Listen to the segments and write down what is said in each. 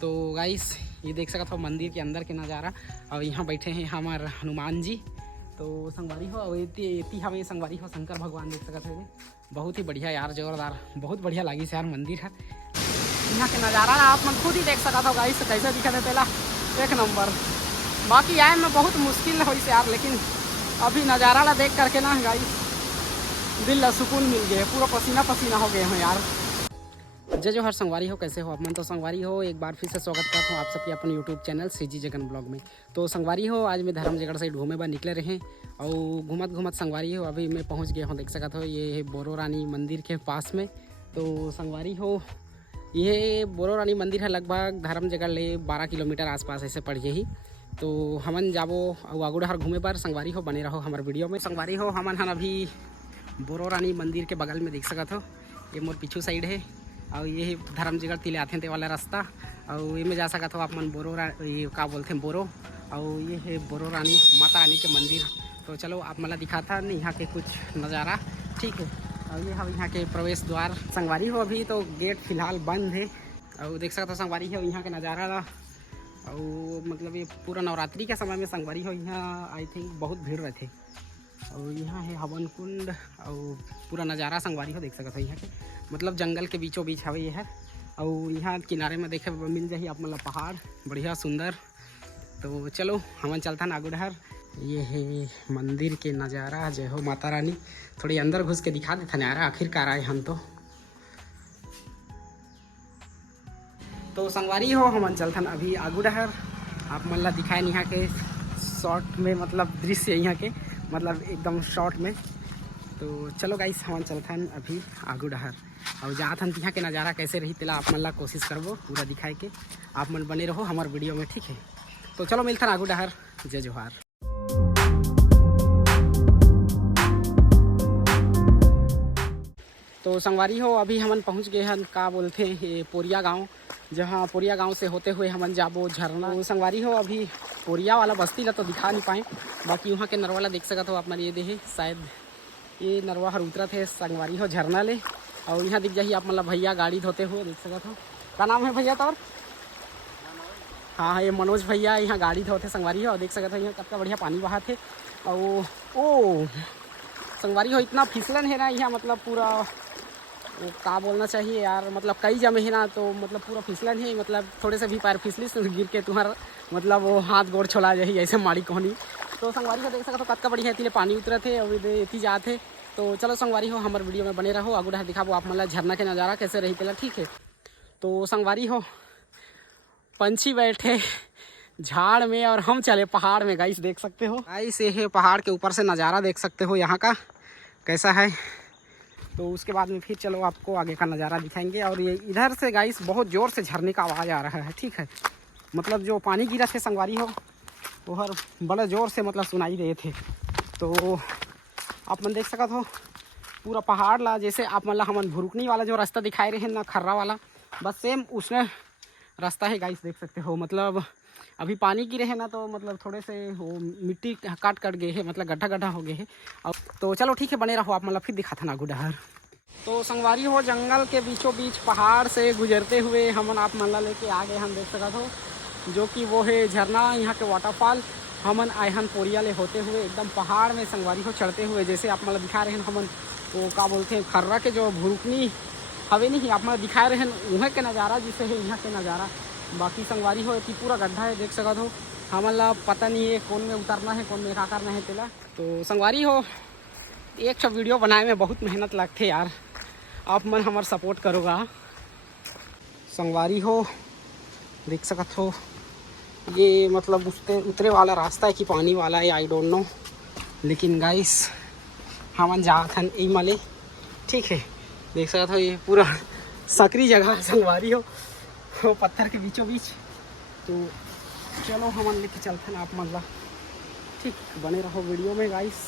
तो गाइस ये देख सकते हो मंदिर के अंदर के नज़ारा। और यहाँ बैठे हैं हमारे हनुमान जी। तो संगवारी हो इति हमें संगवारी हो शंकर भगवान देख सकते हो। बहुत ही बढ़िया यार, जोरदार, बहुत बढ़िया लगी से यार मंदिर है। यहाँ के नज़ारा आप मन खुद ही देख सकता हो गाइस कैसे दिखा थे पहला एक नंबर। बाकी आए में बहुत मुश्किल हो से यार, लेकिन अभी नज़ारा ला देख करके ना गाइस दिल ला सुकून मिल गए, पूरा पसीना पसीना हो गए हैं यार। जय जोहर संगवारी हो, कैसे हो आप मन। तो संगवारी हो एक बार फिर से स्वागत करता हूँ आप सबके अपने YouTube channel CG Jagan blog में। तो संगवारी हो आज मैं धर्मजगढ़ से घूमे बार निकले रहे और घूमत घूमत संगवारी हो अभी मैं पहुँच गया हूँ। देख सकते हो ये बोरो रानी मंदिर के पास में। तो संगवारी हो ये बोरो रानी मंदिर है लगभग धर्मजगढ़ ले 12 किलोमीटर आसपास ऐसे पड़ ही। तो हमन जाबो और आगू डहर घूमे पर संगवारी हो बने रहो हमारे वीडियो में। संगवारी हो हमन हन अभी बोरो रानी मंदिर के बगल में देख सकते हो, ये मोर पीछू साइड है और ये धर्मजगढ़ तिले आते ते वाला रास्ता। और ये में जा सकते हो आप मन बोरो ये का बोलते हैं बोरो। और ये है बोरो रानी माता रानी के मंदिर। तो चलो आप मला दिखाता यहाँ के कुछ नज़ारा, ठीक है। और ये हम यहाँ के प्रवेश द्वार संगवारी हो। अभी तो गेट फिलहाल बंद है और देख सकते हो संगवारी हो यहाँ के नज़ारा। और मतलब ये पूरा नवरात्रि के समय में संगवारी हो यहाँ आई थिंक बहुत भीड़ रहते। और यहाँ है हवन कुंड और पूरा नज़ारा संगवारी हो देख सकते हो यहाँ के, मतलब जंगल के बीचों बीच हवे ये है। और यहाँ किनारे में देखे मिल जाए आप मतलब पहाड़ बढ़िया सुंदर। तो चलो हमन चलता ना आगू डहर। ये है मंदिर के नज़ारा, जय हो माता रानी। थोड़ी अंदर घुस के दिखा देता नज़ारा, आखिरकार आए हम तो संगवारी हो हमन चलथन अभी आगू डहर। आप मन ला दिखाए यहाँ के शॉर्ट में, मतलब दृश्य यहाँ के मतलब एकदम शॉर्ट में। तो चलो गाइस हमन चलथन अभी आगू डहर और जाथन यहाँ के नज़ारा कैसे रही तेला आप मन ला कोशिश करबो पूरा दिखाए के। आप मन बने रहो हमारे वीडियो में, ठीक है। तो चलो मिलथन आगू डहर। जय जोहार। तो संगवारी हो अभी हमन पहुंच गए हैं का बोलते हैं ये पोरिया गांव, जहां पोरिया गांव से होते हुए हमन जाबो झरना। तो संगवारी हो अभी पोरिया वाला बस्ती ला तो दिखा नहीं पाए, बाकी वहाँ के नरवा ला देख सकते हो आप मन। ये देहे शायद ये नरवा हर उतरत है संगवारी हो झरना ले। और यहाँ दिख जाइए आप मतलब भैया गाड़ी धोते हुए देख सकते हो। क्या नाम है भैया तोर? हाँ ये मनोज भैया यहाँ गाड़ी धोते संगवारी हो। देख सकते हो यहाँ कितना बढ़िया पानी बहा थे। और ओ संगवारी हो इतना फिसलन है ना यहाँ, मतलब पूरा वो का बोलना चाहिए यार, मतलब कई जमे है ना, तो मतलब पूरा फिसलन है। मतलब थोड़े से भी पैर फिसलिस तो गिर के तुम्हारा मतलब वो हाथ गोड़ छोड़ा जाए ऐसे माड़ी कोहनी। तो संगवारी को देख सकते हो कतका बढ़िया है पानी उतरे थे और इतनी जाते। तो चलो संगवारी हो हमारे वीडियो में बने रहो, आगू डहर दिखाबो आप मतलब झरना के नज़ारा कैसे रही तेला, ठीक है। तो संगवारी हो पंछी बैठे झाड़ में और हम चले पहाड़ में गाइस, देख सकते हो गाइस ये है पहाड़ के ऊपर से नज़ारा देख सकते हो यहाँ का कैसा है। तो उसके बाद में फिर चलो आपको आगे का नज़ारा दिखाएंगे। और ये इधर से गाइस बहुत ज़ोर से झरने का आवाज़ आ रहा है, ठीक है। मतलब जो पानी गिरा थे संगवारी हो वो हर बड़े ज़ोर से मतलब सुनाई रहे थे। तो आप मन देख सकते हो पूरा पहाड़ ला जैसे आप मतलब हमन भुरुकनी वाला जो रास्ता दिखाए रहे हैं ना खर्रा वाला, बस सेम उसने रास्ता है गाइस, देख सकते हो। मतलब अभी पानी गिरे हैं ना तो मतलब थोड़े से वो मिट्टी काट गए हैं, मतलब गड्ढा गड्ढा हो गए हैं। तो चलो ठीक है बने रहो आप मतलब फिर दिखाता ना आगू डहर। तो संगवारी हो जंगल के बीचों बीच पहाड़ से गुजरते हुए हमन आप मन ला लेके आ गए हम देख सकते हो, जो कि वो है झरना यहाँ के वाटरफॉल। हमन आयहन पोरिया ले होते हुए एकदम पहाड़ में संगवारी हो चढ़ते हुए, जैसे आप मतलब दिखा रहे हैं हमन वो का बोलते हैं खर्रा के जो भुरुकनी हवे नहीं आप मतलब दिखा रहे हैं वहाँ के नज़ारा जिसे है यहाँ के नज़ारा। बाकी संगवारी हो कि पूरा गड्ढा है देख सकते हो, हमला पता नहीं है कौन में उतरना है कौन में क्या करना है तेला। तो संगवारी हो एक सब वीडियो बनाए में बहुत मेहनत लगते यार, आप मन हमार सपोर्ट करोगा। संगवारी हो देख सकते हो ये मतलब उतरे वाला रास्ता है कि पानी वाला है आई डोंट नो, लेकिन गाइस हमन जाथन ई मले, ठीक है। देख सकते हो ये पूरा सकरी जगह है संगवारी हो वो पत्थर के बीचों बीच। तो चलो हमन लेके चलते हैं आप मतलब, ठीक बने रहो वीडियो में गाइस।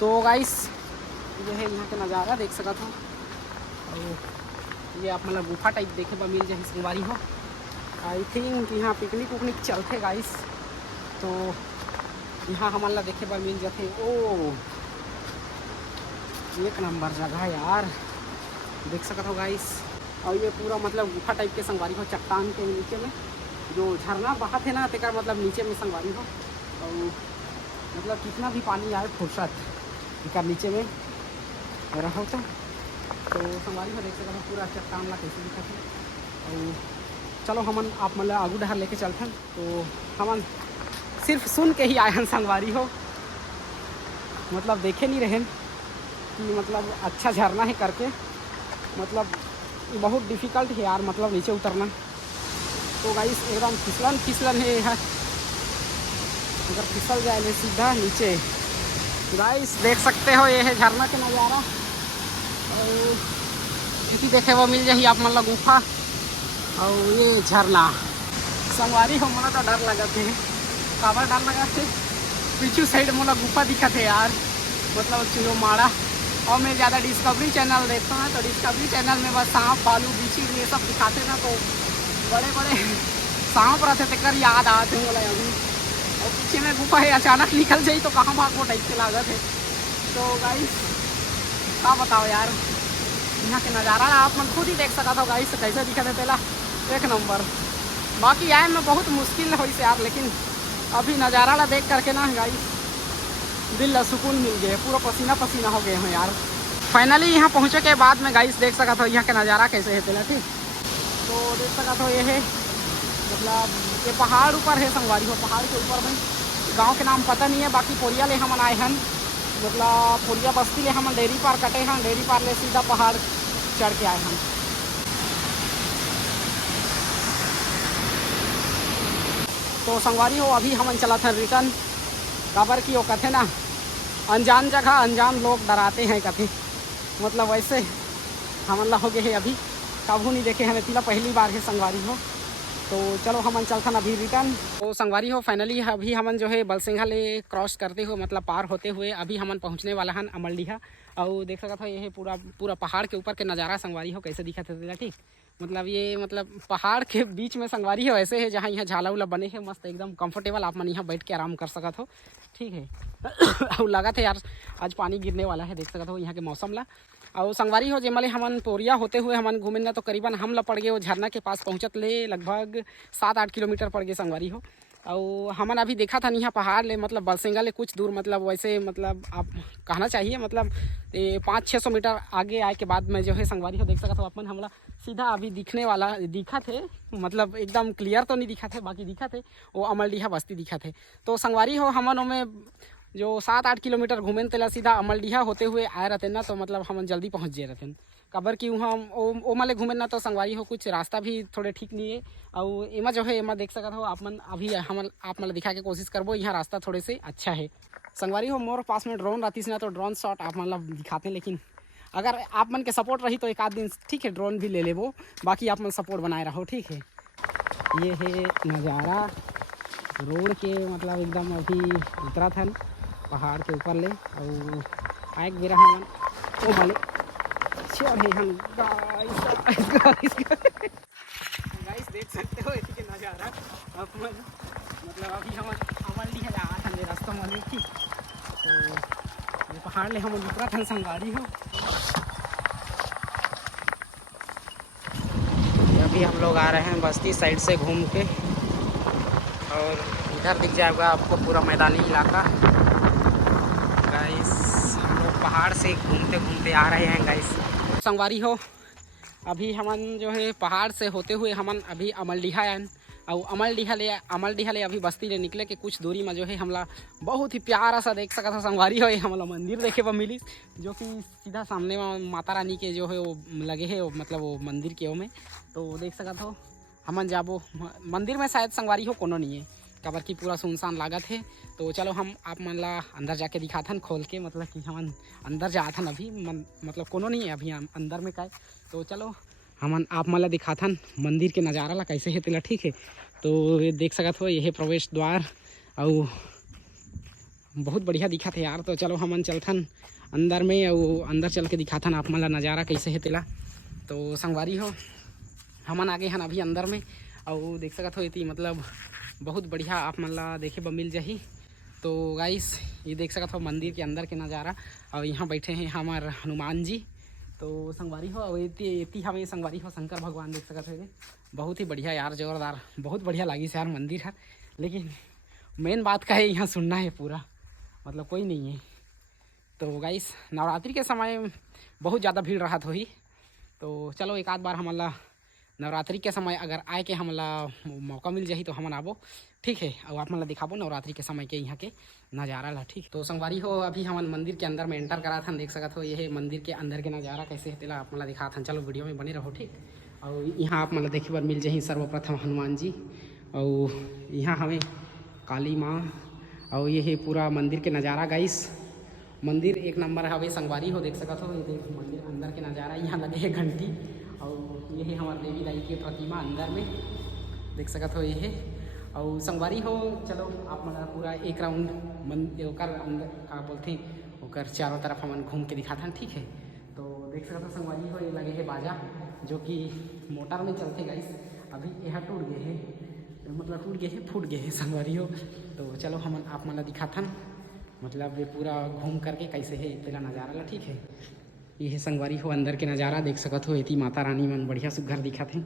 तो गाइस ये है यहाँ का नज़ारा देख सकते हो। और ये आप मतलब गुफा टाइप देखे पर मिल जाए संगवारी हो। आई थिंक यहाँ पिकनिक उकनिक चलते गाइस, तो यहाँ हमारा देखे पर मिल जाते। ओ एक नंबर जगह यार देख सकते हो गाइस। और ये पूरा मतलब गुफा टाइप के संगवारी हो, चट्टान के नीचे में जो झरना बहा थे ना तेकर मतलब नीचे में संगवारी हो। और मतलब कितना भी पानी आए फुर्सत एकर नीचे में रहो तो संगवारी हो देख सकते हो पूरा चट्टान ला कैसे दिखा थे। और चलो हमन आप मतलब आगू डहर लेके चलते हैं। तो हमन सिर्फ सुन के ही आए हैं संगवारी हो, मतलब देखे नहीं रहे कि मतलब अच्छा झरना है करके, मतलब बहुत डिफ़िकल्ट है यार मतलब नीचे उतरना। तो गाइस एकदम फिसलन है यहाँ, अगर फिसल जाए ले सीधा नीचे। गाइस देख सकते हो ये है झरना के नज़ारा, और इसी देखे वो मिल जाए आप मतलब गुफा और ये झरना। संगवारी हो मोला तो डर लगा थे, काबर डर लगा थे, पीछू साइड मोला गुफा दिखा थे यार, मतलब चिलो माड़ा। और मैं ज़्यादा डिस्कवरी चैनल देखता हूँ, तो डिस्कवरी चैनल में बस सांप भालू बिच्छू ये सब दिखाते ना, तो बड़े बड़े सांप रहते थे कर याद आते हैं बोला अभी। और पीछे में गुफा है, अचानक निकल जाई तो कहाँ भाग वो टाइप से लागत है। तो गाइस क्या बताओ यार, यहाँ के नज़ारा आप मन खुद ही देख सकता हो गाइस कैसे दिखा थे पहला एक नंबर। बाकी आए में बहुत मुश्किल हो से यार, लेकिन अभी नज़ारा ला देख करके ना गाइस दिल ला सुकून मिल गए, पूरा पसीना पसीना हो गए हैं यार। फाइनली यहाँ पहुँचे के बाद में गाइस देख सकता हो यहाँ का नज़ारा कैसे है पहले, ठीक। तो देख सकता हो ये है मतलब ये पहाड़ ऊपर है संगवारी हो, पहाड़ के ऊपर में गांव के नाम पता नहीं है। बाकी पोरिया ले हमन आए हैं, मतलब पोरिया बस्ती ले हमन डेयरी पार कटे हैं, डेयरी पार ले सीधा पहाड़ चढ़ के आए हैं। तो संगवारी हो अभी हमन चला था रिटर्न, काबर की वो कथे ना अनजान जगह अनजान लोग डराते हैं कथे, मतलब वैसे हमन ला हो गए है अभी काबू नहीं देखे हैं, तीला पहली बार है संगवारी हो। तो चलो हमन चलथन अभी रिटर्न। तो संगवारी हो फाइनली अभी हमन जो है बलसिंघा ले क्रॉस करते हुए मतलब पार होते हुए अभी हमन पहुंचने वाला हन अमलडीहा। और देख सकता हो ये है पूरा पहाड़ के ऊपर के नज़ारा संगवारी हो कैसे दिखा था, ठीक। मतलब ये मतलब पहाड़ के बीच में संगवारी हो ऐसे है जहाँ यहाँ झाला उला बने हैं मस्त एकदम कंफर्टेबल, आप मन यहाँ बैठ के आराम कर सकते हो, ठीक है। और लगा था यार आज पानी गिरने वाला है, देख सकते हो यहाँ के मौसम ला। और संगवारी हो जेमले हमन पोरिया होते हुए हमन घूमे ना, तो करीबन हम ला पड़ गए वो झरना के पास पहुँचत ले लगभग 7-8 किलोमीटर पड़ गए संगवारी हो। और हमन अभी देखा था यहाँ पहाड़ ले मतलब बलसिंगा ले कुछ दूर, मतलब वैसे मतलब आप कहना चाहिए मतलब 500-600 मीटर आगे आए के बाद में जो है संगवारी हो देख सकते हो अपन हमला सीधा अभी दिखने वाला दिखा थे, मतलब एकदम क्लियर तो नहीं दिखा थे, बाकी दिखा थे वो अमलडीहा बस्ती दिखा थे। तो संगवारी हो हमन में जो 7-8 किलोमीटर घूमे तेला सीधा अमलडीहा होते हुए आए रहते ना, तो मतलब हम जल्दी पहुँच गए रहते। काबर कि वहाँ ओ मले घूमे ना तो संगवारी हो कुछ रास्ता भी थोड़े ठीक नहीं है। और एमा जो है एमा देख सकते हो आप मन अभी हम आप मन दिखा के कोशिश करबो, यहाँ रास्ता थोड़े से अच्छा है संगवारी हो। मोर पास में ड्रोन रहती ना तो ड्रोन शॉट आप मन दिखाते, लेकिन अगर आप मन के सपोर्ट रही तो एक आध दिन ठीक है ड्रोन भी ले लेबो, बाकी आप मन सपोर्ट बनाए रहो, ठीक है। ये है नज़ारा रोड के, मतलब एकदम अभी उतरा था पहाड़ के ऊपर ले और आए बेरा हमन ओ माले चढ़े हम गाइस देख सकते हो इसी के नज़ारा आप मन, मतलब अभी हम अमलडीहा जा रहा था रास्ता में, ठीक। तो ये पहाड़ ले हम उतरा था संगवारी हो। अभी हम लोग आ रहे हैं बस्ती साइड से घूम के, और इधर दिख जाएगा आपको पूरा मैदानी इलाका। गाइस हम लोग पहाड़ से घूमते घूमते आ रहे हैं गाइस संगवारी हो। अभी हमन जो है पहाड़ से होते हुए हमन अभी अमलडीहा आए, और अमलडीहा ले अभी बस्ती ले निकले के कुछ दूरी में जो है हमला बहुत ही प्यारा सा देख सकता था संगवारी हो, हमला मंदिर देखे पर मिली जो कि सीधा सामने में माता रानी के जो है वो लगे है, मतलब वो मंदिर के में। तो देख सकता हो हमन जाबो मंदिर में, शायद संगवारी हो कोनो नहीं है काबर की पूरा सुनसान लागत है। तो चलो हम आप मन ला अंदर जाके दिखाथन खोल के, मतलब कि हम अंदर जाथन अभी मतलब कोनो नहीं है अभी हम अंदर में का। तो चलो हमन आप मन ला दिखाथन मंदिर के नज़ारा ला कैसे है तेला, ठीक है। तो ये देख सकत हो ये है प्रवेश द्वार, और बहुत बढ़िया दिखा थे यार। तो चलो हमन चलथन अंदर में, और अंदर चल के दिखाथन आप मन ला नज़ारा कैसे है तेला। तो संगवारी हो हमन आगे हन अभी अंदर में, और देख सकत हो इति मतलब बहुत बढ़िया आप मन ला देखे बर मिल जाही। तो गाइस ये देख सकत हो मंदिर के अंदर के नज़ारा, और यहाँ बैठे हैं हमार हनुमान जी। तो संगवारी हो इति हमें संगवारी हो शंकर भगवान देख सकत हो। बहुत ही बढ़िया यार, जोरदार, बहुत बढ़िया लगी यार मंदिर है। लेकिन मेन बात का है यहाँ सुनना है पूरा, मतलब कोई नहीं है। तो गाइस नवरात्रि के समय बहुत ज़्यादा भीड़ रहा होही। तो चलो एक आध बार हमला नवरात्रि के समय अगर आए के हमला मौका मिल जाही तो हमन आबो, ठीक है। और आप मन ला दिखाबो नवरात्रि के समय के यहाँ के नज़ारा ला, ठीक। तो संगवारी हो अभी हमन मंदिर के अंदर में एंटर करा थन, देख सकत हो ये मंदिर के अंदर के नज़ारा कैसे है तेला आप मन ला दिखा थन। चलो वीडियो में बने रहो, ठीक। और यहाँ आप मन ला देखे बर मिल जाही सर्वप्रथम हनुमान जी, और यहाँ हमें काली माँ, और ये है पूरा मंदिर के नज़ारा गाइस। मंदिर एक नंबर हवे संगवारी हो, देख सकत हो। ये देख मंदिर अंदर के नज़ारा, यहाँ लगे है घंटी, और ये है हमारे देवी दाई की प्रतिमा अंदर में, देख सकत हो ये है। और संगवारी हो चलो आप मन पूरा एक राउंड ओकर अंदर का बोलते ओकर चारों तरफ हमन घूम के दिखाथन, ठीक है। तो देख सकत हो संगवारी हो ये लगे है बाजा, जो कि मोटर में चलते गाइस। अभी यह टूट गए है, मतलब टूट गए है, फूट गए है संगवारी हो। तो चलो हमन आप मन ला दिखाथन, मतलब ये पूरा घूम करके कैसे है तेला नज़ारा ला, ठीक है। ये है संगवारी हो अंदर के नज़ारा, देख सकत हो। इति माता रानी मन बढ़िया सुघर दिखत है,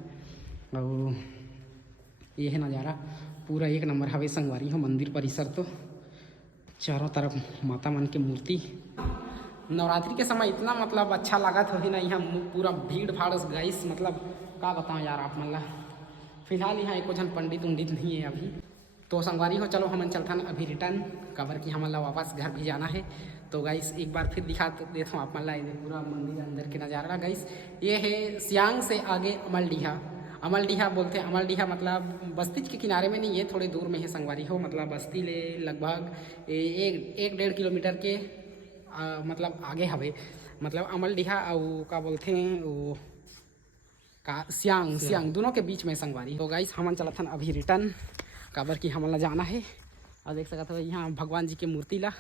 और ये है नज़ारा पूरा एक नंबर हवे संगवारी हो। मंदिर परिसर तो चारों तरफ माता मन के मूर्ति। नवरात्रि के समय इतना मतलब अच्छा लागत हो ही ना, यहाँ पूरा भीड़ भाड़ गाइस, मतलब का बताऊँ यार आप मन ला। फिलहाल यहाँ एको जन पंडित उंडित नहीं है अभी। तो संगवारी हो चलो हमन चलथन अभी रिटर्न, कबर की हमन ला वापस घर भी जाना है। तो गाइस एक बार फिर दिखा देता हूँ आप मन ला पूरा मंदिर अंदर के नज़ारा गाइस। ये है सियांग से आगे अमलडीहा, अमलडीहा बोलते हैं। अमलडीहा मतलब बस्ती के किनारे में नहीं है, थोड़े दूर में है संगवारी हो। मतलब बस्ती ले लगभग एक 1.5 किलोमीटर के मतलब आगे हवे। मतलब अमलडीहा और का बोलते हैं वो का सियांग दोनों के बीच में संगवारी। तो गाइस हमन चलथन अभी रिटर्न, काबर की हमन ला जाना है। और देख सकते हो यहाँ भगवान जी के मूर्ति ला,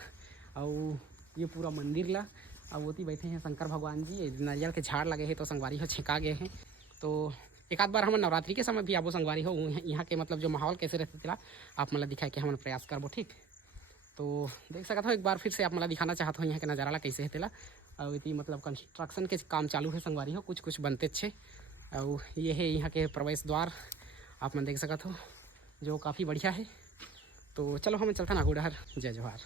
और ये पूरा मंदिर ला, और वोती बैठे हैं शंकर भगवान जी। नारियल के झाड़ लगे हैं तो संगवारी हो छिका गए हैं। तो एक आध बार हम नवरात्रि के समय भी आबो संगवारी हो, यहाँ के मतलब जो माहौल कैसे रहते तेला आप मतलब दिखाए के हम प्रयास करबो, ठीक। तो देख सकते हो एक बार फिर से आप मतलब दिखाना चाहते हो यहाँ के नज़ारा ला कैसे है तेला। और इतनी मतलब कंस्ट्रक्शन के काम चालू है संगवारी हो, कुछ कुछ बनते अच्छे। और ये है यहाँ के प्रवेश द्वार, आप मन देख सकते हो, जो काफ़ी बढ़िया है। तो चलो हम चलता ना गुड़हर, जय जोहार।